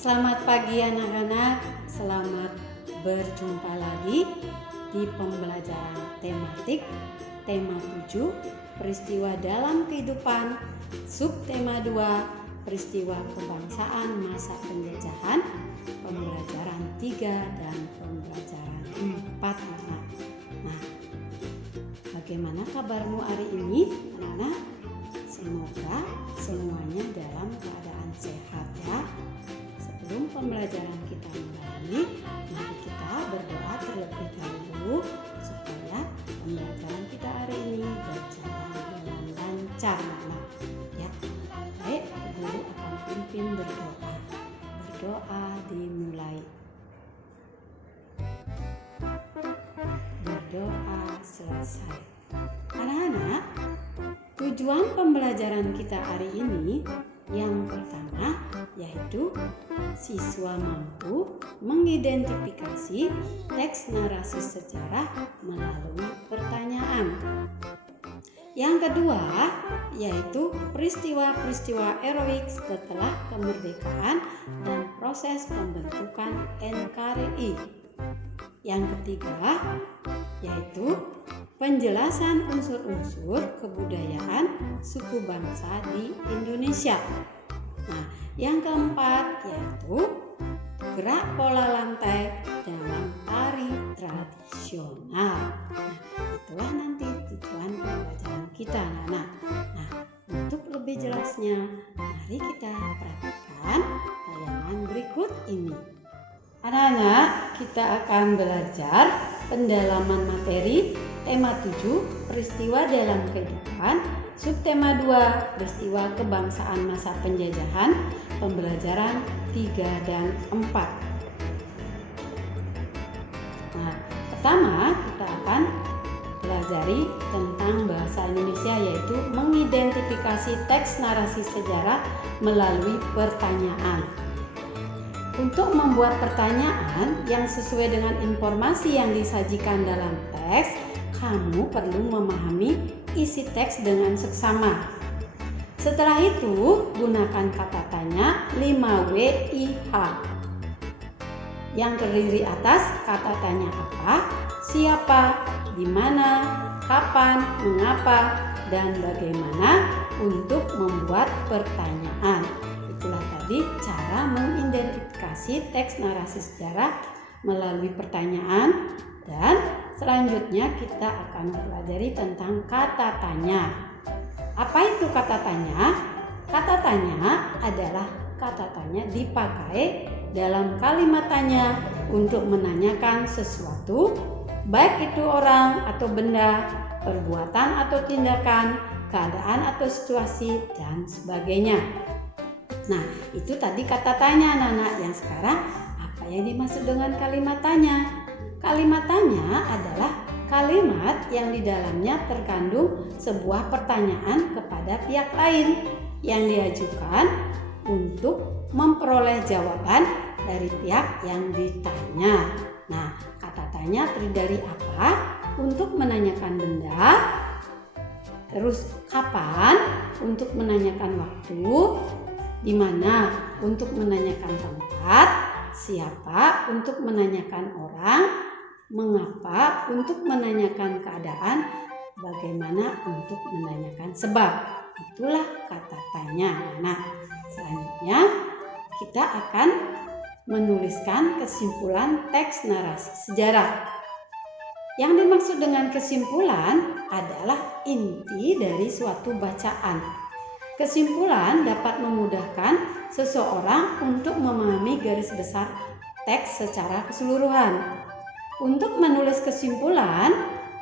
Selamat pagi anak-anak, selamat berjumpa lagi di pembelajaran tematik tema 7 peristiwa dalam kehidupan, subtema 2 peristiwa kebangsaan masa penjajahan, pembelajaran 3 dan pembelajaran 4 anak. Nah, bagaimana kabarmu hari ini anak-anak? Semoga semuanya dalam keadaan sehat ya. Sebelum pembelajaran kita mulai, mari kita berdoa terlebih dahulu supaya pembelajaran kita hari ini berjalan dengan lancar anak. Ya, baik, guru akan pimpin berdoa. Berdoa dimulai. Berdoa selesai. Anak-anak, tujuan pembelajaran kita hari ini yang pertama yaitu siswa mampu mengidentifikasi teks narasi sejarah melalui pertanyaan. Yang kedua yaitu peristiwa-peristiwa heroik setelah kemerdekaan dan proses pembentukan NKRI. Yang ketiga yaitu penjelasan unsur-unsur kebudayaan suku bangsa di Indonesia. Nah, yang keempat yaitu gerak pola lantai dalam tari tradisional. Nah, itulah nanti tujuan pembelajaran kita, anak-anak. Nah, untuk lebih jelasnya, mari kita perhatikan tayangan berikut ini. Anak-anak, kita akan belajar pendalaman materi tema 7 peristiwa dalam kehidupan, subtema 2 peristiwa kebangsaan masa penjajahan, pembelajaran 3 dan 4. Nah, pertama kita akan pelajari tentang bahasa Indonesia yaitu mengidentifikasi teks narasi sejarah melalui pertanyaan. Untuk membuat pertanyaan yang sesuai dengan informasi yang disajikan dalam teks, kamu perlu memahami isi teks dengan seksama. Setelah itu, gunakan kata tanya 5WIH. Yang terdiri atas kata tanya apa, siapa, di mana, kapan, mengapa, dan bagaimana untuk membuat pertanyaan. Itulah tadi cara mengidentifikasi teks narasi sejarah melalui pertanyaan, dan selanjutnya kita akan mempelajari tentang kata tanya. Apa itu kata tanya? Kata tanya adalah kata tanya dipakai dalam kalimat tanya untuk menanyakan sesuatu, baik itu orang atau benda, perbuatan atau tindakan, keadaan atau situasi, dan sebagainya. Nah, itu tadi kata tanya anak-anak. Yang sekarang apa yang dimaksud dengan kalimat tanya? Kalimat tanya adalah kalimat yang di dalamnya terkandung sebuah pertanyaan kepada pihak lain yang diajukan untuk memperoleh jawaban dari pihak yang ditanya. Nah, kata tanya terdiri dari apa? Untuk menanyakan benda, terus kapan? Untuk menanyakan waktu, di mana untuk menanyakan tempat, siapa untuk menanyakan orang, mengapa untuk menanyakan keadaan, bagaimana untuk menanyakan sebab. Itulah kata tanya. Nah, selanjutnya kita akan menuliskan kesimpulan teks narasi sejarah. Yang dimaksud dengan kesimpulan adalah inti dari suatu bacaan. Kesimpulan dapat memudahkan seseorang untuk memahami garis besar teks secara keseluruhan. Untuk menulis kesimpulan,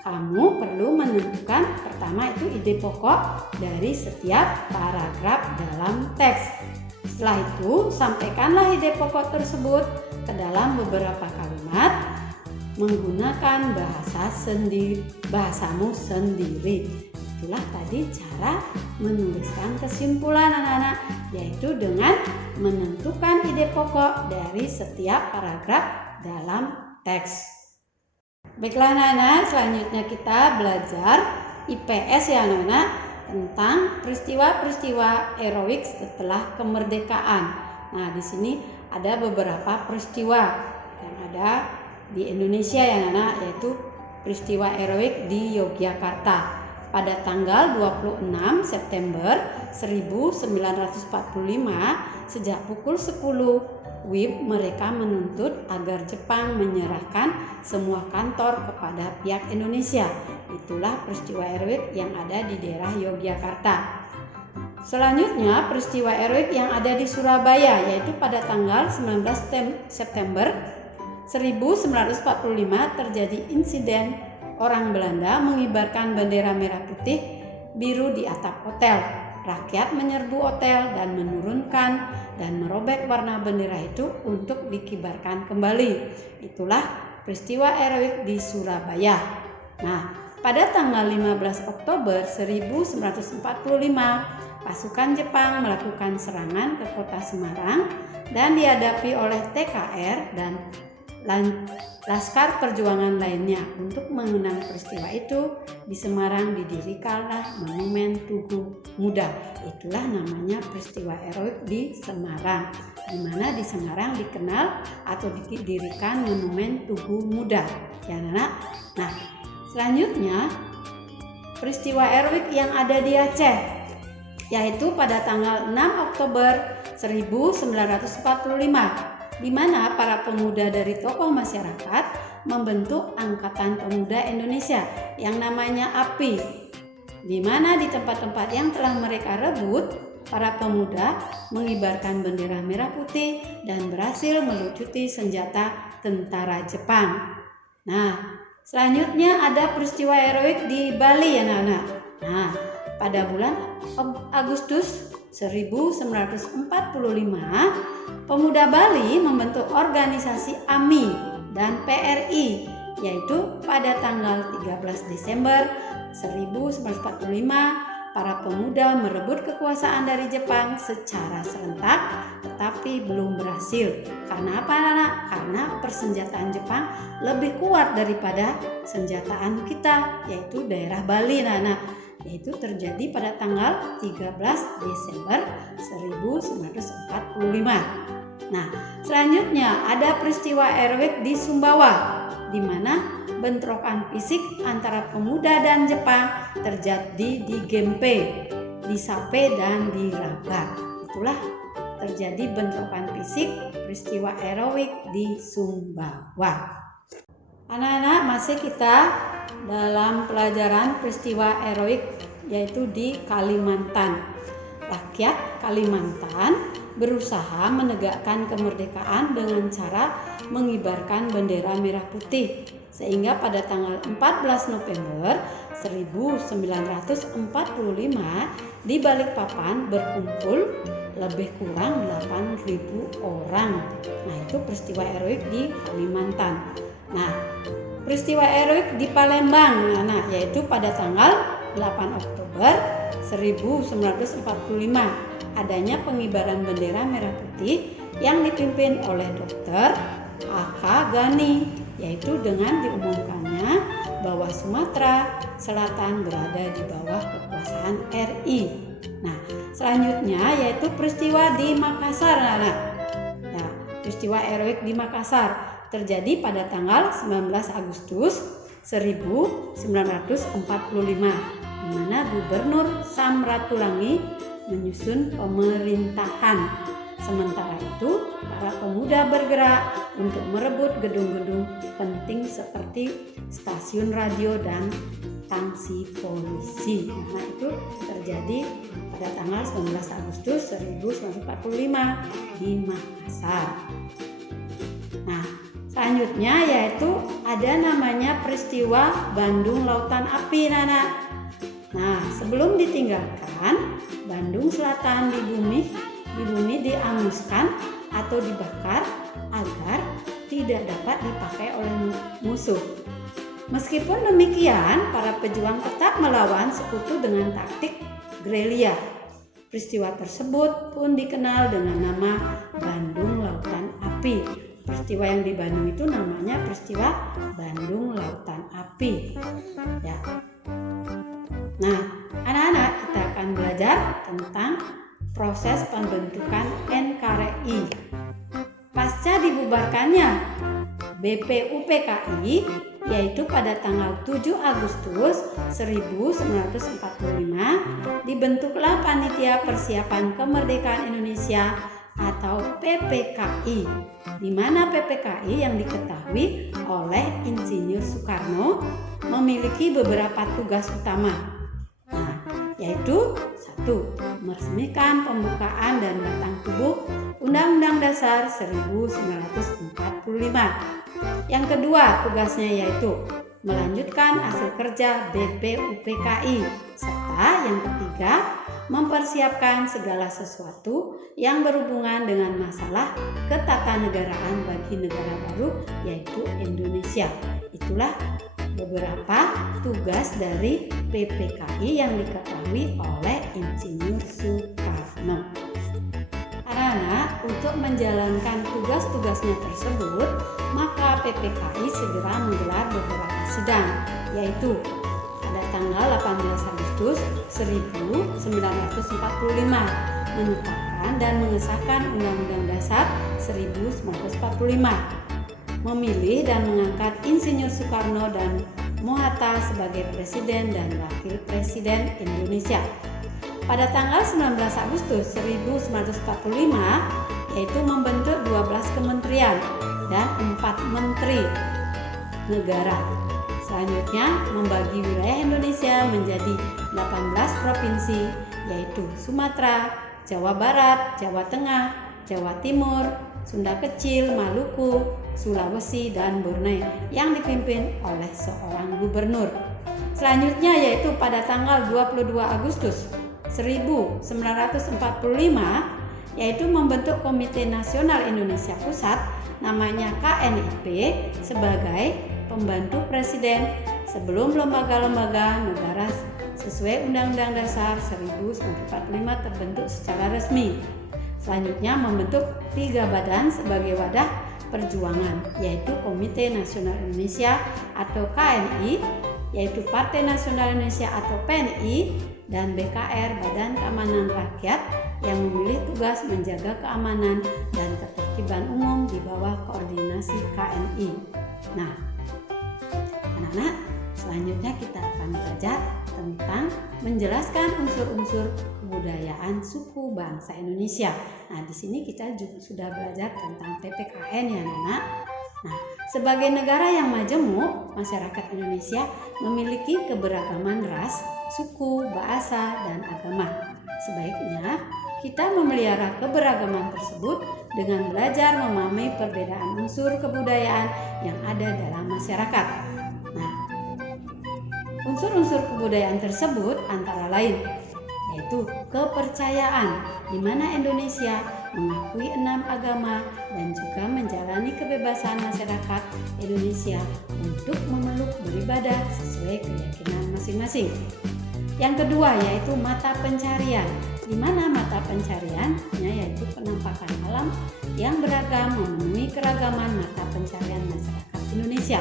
kamu perlu menentukan pertama itu ide pokok dari setiap paragraf dalam teks. Setelah itu, sampaikanlah ide pokok tersebut ke dalam beberapa kalimat menggunakan bahasamu sendiri. Itulah tadi cara menuliskan kesimpulan anak-anak, yaitu dengan menentukan ide pokok dari setiap paragraf dalam teks. Baiklah anak-anak, selanjutnya kita belajar IPS ya anak-anak tentang peristiwa-peristiwa heroik setelah kemerdekaan. Nah, di sini ada beberapa peristiwa yang ada di Indonesia ya anak, yaitu peristiwa heroik di Yogyakarta. Pada tanggal 26 September 1945, sejak pukul 10 WIB mereka menuntut agar Jepang menyerahkan semua kantor kepada pihak Indonesia. Itulah peristiwa heroik yang ada di daerah Yogyakarta. Selanjutnya peristiwa heroik yang ada di Surabaya, yaitu pada tanggal 19 September 1945 terjadi insiden orang Belanda mengibarkan bendera merah putih biru di atap hotel. Rakyat menyerbu hotel dan menurunkan dan merobek warna bendera itu untuk dikibarkan kembali. Itulah peristiwa heroik di Surabaya. Nah, pada tanggal 15 Oktober 1945, pasukan Jepang melakukan serangan ke kota Semarang dan dihadapi oleh TKR dan Laskar Perjuangan lainnya. Untuk mengenang peristiwa itu, di Semarang didirikanlah Monumen Tugu Muda. Itulah namanya peristiwa heroik di Semarang, di mana di Semarang dikenal atau didirikan Monumen Tugu Muda. Ya, anak. Nah, selanjutnya peristiwa heroik yang ada di Aceh, yaitu pada tanggal 6 Oktober 1945. Di mana para pemuda dari tokoh masyarakat membentuk Angkatan Pemuda Indonesia yang namanya API, di mana di tempat-tempat yang telah mereka rebut, para pemuda mengibarkan bendera merah putih dan berhasil melucuti senjata tentara Jepang. Nah, selanjutnya ada peristiwa heroik di Bali ya anak-anak. Nah, pada bulan Agustus 1945, pemuda Bali membentuk organisasi AMI dan PRI, yaitu pada tanggal 13 Desember 1945 para pemuda merebut kekuasaan dari Jepang secara serentak, tetapi belum berhasil. Karena apa anak? Karena persenjataan Jepang lebih kuat daripada senjataan kita, yaitu daerah Bali anak. Yaitu terjadi pada tanggal 13 Desember 1945. Nah, selanjutnya ada peristiwa heroik di Sumbawa, di mana bentrokan fisik antara pemuda dan Jepang terjadi di Gempe, di Sape dan di Rabat. Itulah terjadi bentrokan fisik peristiwa heroik di Sumbawa. Anak-anak, masih kita dalam pelajaran peristiwa heroik, yaitu di Kalimantan. Rakyat Kalimantan berusaha menegakkan kemerdekaan dengan cara mengibarkan bendera merah putih, sehingga pada tanggal 14 November 1945 di Balikpapan berkumpul lebih kurang 8.000 orang. Nah, itu peristiwa heroik di Kalimantan. Nah, peristiwa heroik di Palembang, yaitu pada tanggal 8 Oktober 1945 adanya pengibaran bendera merah putih yang dipimpin oleh Dr. A.K. Ghani, yaitu dengan diumumkannya bahwa Sumatera Selatan berada di bawah kekuasaan RI. Nah, selanjutnya yaitu peristiwa di Makassar, anak. Nah, peristiwa heroik di Makassar terjadi pada tanggal 19 Agustus 1945, di mana Gubernur Samratulangi menyusun pemerintahan. Sementara itu, para pemuda bergerak untuk merebut gedung-gedung penting seperti stasiun radio dan tangsi polisi. Nah, itu terjadi pada tanggal 19 Agustus 1945 di Makassar. Nah, selanjutnya yaitu ada namanya peristiwa Bandung Lautan Api, Nana. Nah, sebelum ditinggalkan, Bandung Selatan di bumi dihanguskan atau dibakar agar tidak dapat dipakai oleh musuh. Meskipun demikian, para pejuang tetap melawan sekutu dengan taktik gerilya. Peristiwa tersebut pun dikenal dengan nama Bandung Lautan Api. Peristiwa yang di Bandung itu namanya peristiwa Bandung Lautan Api. Ya. Nah, anak-anak, kita akan belajar tentang proses pembentukan NKRI. Pasca dibubarkannya BPUPKI, yaitu pada tanggal 7 Agustus 1945, dibentuklah Panitia Persiapan Kemerdekaan Indonesia atau PPKI, di mana PPKI yang diketahui oleh Insinyur Soekarno memiliki beberapa tugas utama, yaitu 1. Meresmikan pembukaan dan batang tubuh Undang-Undang Dasar 1945. Yang kedua, tugasnya yaitu melanjutkan hasil kerja BPUPKI, serta yang ketiga, mempersiapkan segala sesuatu yang berhubungan dengan masalah ketatanegaraan bagi negara baru, yaitu Indonesia. Itulah beberapa tugas dari PPKI yang diketahui oleh Insinyur Soekarno. Karena untuk menjalankan tugas-tugasnya tersebut, maka PPKI segera menggelar beberapa sidang, yaitu pada tanggal 18 Agustus 1945 menetapkan dan mengesahkan Undang-Undang Dasar 1945, memilih dan mengangkat Insinyur Soekarno dan Mohatta sebagai Presiden dan Wakil Presiden Indonesia. Pada tanggal 19 Agustus 1945, yaitu membentuk 12 kementerian dan 4 menteri negara. Selanjutnya membagi wilayah Indonesia menjadi 18 provinsi, yaitu Sumatera, Jawa Barat, Jawa Tengah, Jawa Timur, Sunda Kecil, Maluku, Sulawesi, dan Borneo yang dipimpin oleh seorang gubernur. Selanjutnya yaitu pada tanggal 22 Agustus 1945, yaitu membentuk Komite Nasional Indonesia Pusat, namanya KNIP, sebagai pembantu presiden sebelum lembaga-lembaga negara sesuai Undang-Undang Dasar 1945 terbentuk secara resmi. Selanjutnya membentuk 3 badan sebagai wadah perjuangan, yaitu Komite Nasional Indonesia atau KNI, yaitu Partai Nasional Indonesia atau PNI, dan BKR, Badan Keamanan Rakyat, yang memilih tugas menjaga keamanan dan ketertiban umum di bawah koordinasi KNI. Nah, anak-anak, selanjutnya kita akan belajar tentang menjelaskan unsur-unsur kebudayaan suku bangsa Indonesia. Nah, di sini kita juga sudah belajar tentang PPKN ya, anak-anak. Nah, sebagai negara yang majemuk, masyarakat Indonesia memiliki keberagaman ras, suku, bahasa, dan agama. Sebaiknya kita memelihara keberagaman tersebut dengan belajar memahami perbedaan unsur kebudayaan yang ada dalam masyarakat. Nah, unsur-unsur kebudayaan tersebut antara lain yaitu kepercayaan, di mana Indonesia mengakui 6 agama dan juga menjalani kebebasan masyarakat Indonesia untuk memeluk beribadah sesuai keyakinan masing-masing. Yang kedua yaitu mata pencarian, di mana mata pencariannya yaitu penampakan alam yang beragam memenuhi keragaman mata pencarian masyarakat Indonesia.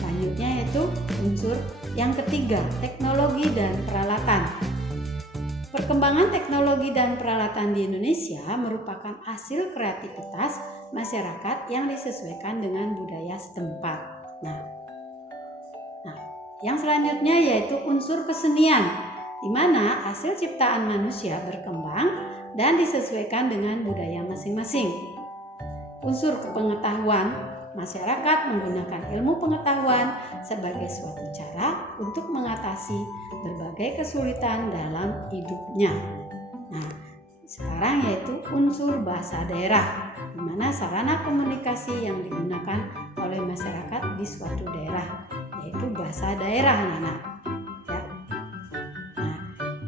Selanjutnya yaitu unsur yang ketiga, teknologi dan peralatan. Perkembangan teknologi dan peralatan di Indonesia merupakan hasil kreativitas masyarakat yang disesuaikan dengan budaya setempat. Nah, yang selanjutnya yaitu unsur kesenian, di mana hasil ciptaan manusia berkembang dan disesuaikan dengan budaya masing-masing. Unsur kepengetahuan, masyarakat menggunakan ilmu pengetahuan sebagai suatu cara untuk mengatasi berbagai kesulitan dalam hidupnya. Nah, sekarang yaitu unsur bahasa daerah, di mana sarana komunikasi yang digunakan oleh masyarakat di suatu daerah, yaitu bahasa daerah, anak-anak. Ya. Nah,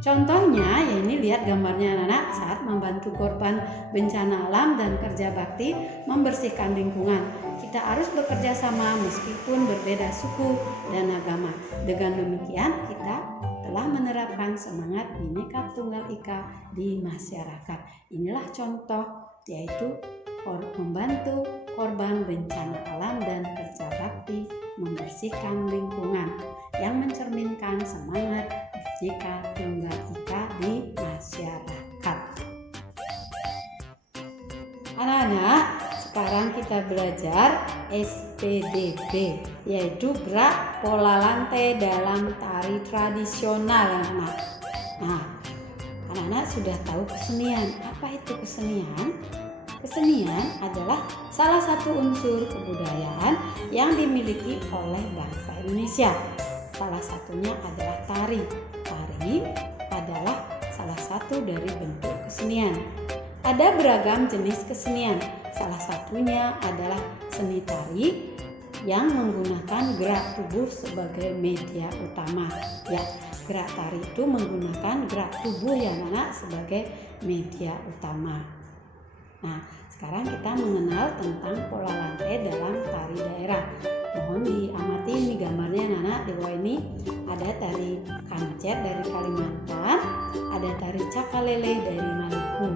contohnya ya ini lihat gambarnya anak-anak saat membantu korban bencana alam dan kerja bakti membersihkan lingkungan. Kita harus bekerja sama meskipun berbeda suku dan agama. Dengan demikian kita telah menerapkan semangat Bhinneka Tunggal Ika di masyarakat. Inilah contoh yaitu membantu korban bencana alam dan kerja bakti membersihkan lingkungan yang mencerminkan semangat Bhinneka Tunggal Ika di masyarakat. sekarang kita belajar SPDB, yaitu gerak pola lantai dalam tari tradisional, anak-anak. Nah, anak-anak sudah tahu kesenian. Apa itu kesenian? Kesenian adalah salah satu unsur kebudayaan yang dimiliki oleh bangsa Indonesia. Salah satunya adalah tari. Tari adalah salah satu dari bentuk kesenian. Ada beragam jenis kesenian. Salah satunya adalah seni tari yang menggunakan gerak tubuh sebagai media utama. Ya, gerak tari itu menggunakan gerak tubuh ya anak sebagai media utama. Nah, sekarang kita mengenal tentang pola lantai dalam tari daerah. Mohon diamati ini gambarnya anak-anak. Di bawah ini ada tari kancet dari Kalimantan, ada tari cakalele dari Maluku.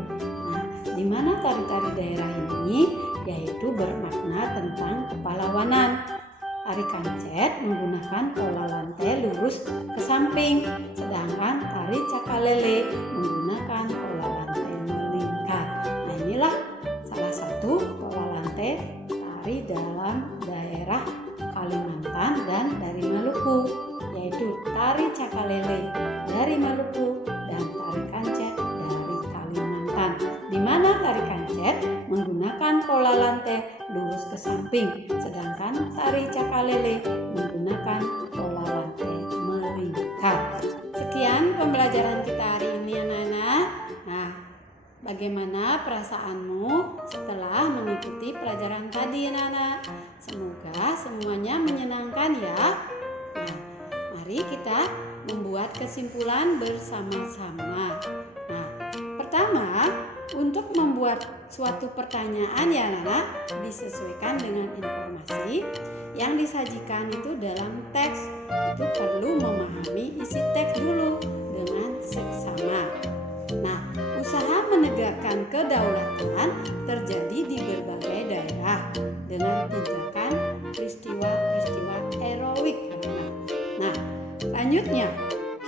Nah, di mana tari-tari daerah ini yaitu bermakna tentang kepahlawanan. Tari kancet menggunakan pola lantai lurus ke samping, sedangkan tari cakalele menggunakan pola lantai melingkar. Nah, inilah salah satu pola lantai tari dalam daerah Kalimantan dan dari Maluku, yaitu tari cakalele dari Maluku dan tari kancet dari Kalimantan. Di mana tari kancet menggunakan pola lantai lurus ke samping, sedangkan tari cakalele menggunakan pola lantai melingkar. Sekian pembelajaran kita hari ini anak-anak. Nah, bagaimana perasaanmu setelah mengikuti pelajaran tadi anak-anak? Semoga semuanya menyenangkan ya. Nah, mari kita membuat kesimpulan bersama-sama. Nah, pertama, untuk membuat suatu pertanyaan ya anak-anak disesuaikan dengan informasi yang disajikan itu dalam teks. Itu perlu memahami isi teks dulu dengan seksama. Nah, usaha menegakkan kedaulatan terjadi di berbagai daerah dengan tindakan peristiwa-peristiwa heroik. Nah, selanjutnya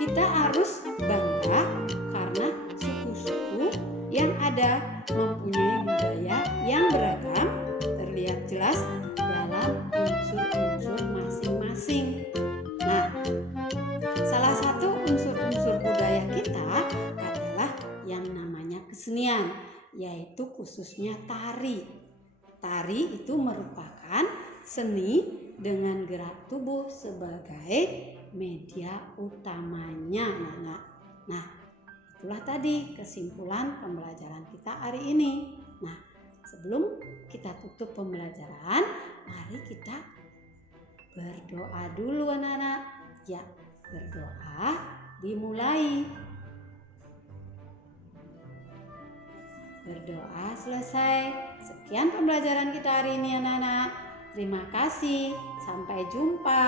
kita harus bangga karena suku-suku yang ada mempunyai budaya yang beragam, terlihat jelas dalam unsur-unsur masing-masing. Nah, salah satu unsur-unsur budaya kita adalah yang namanya kesenian, yaitu khususnya tari. Tari itu merupakan seni dengan gerak tubuh sebagai media utamanya, anak-anak. Nah, itulah tadi kesimpulan pembelajaran kita hari ini. Nah, sebelum kita tutup pembelajaran, mari kita berdoa dulu anak-anak. Ya, berdoa dimulai. Berdoa selesai. Sekian pembelajaran kita hari ini anak-anak. Terima kasih. Sampai jumpa.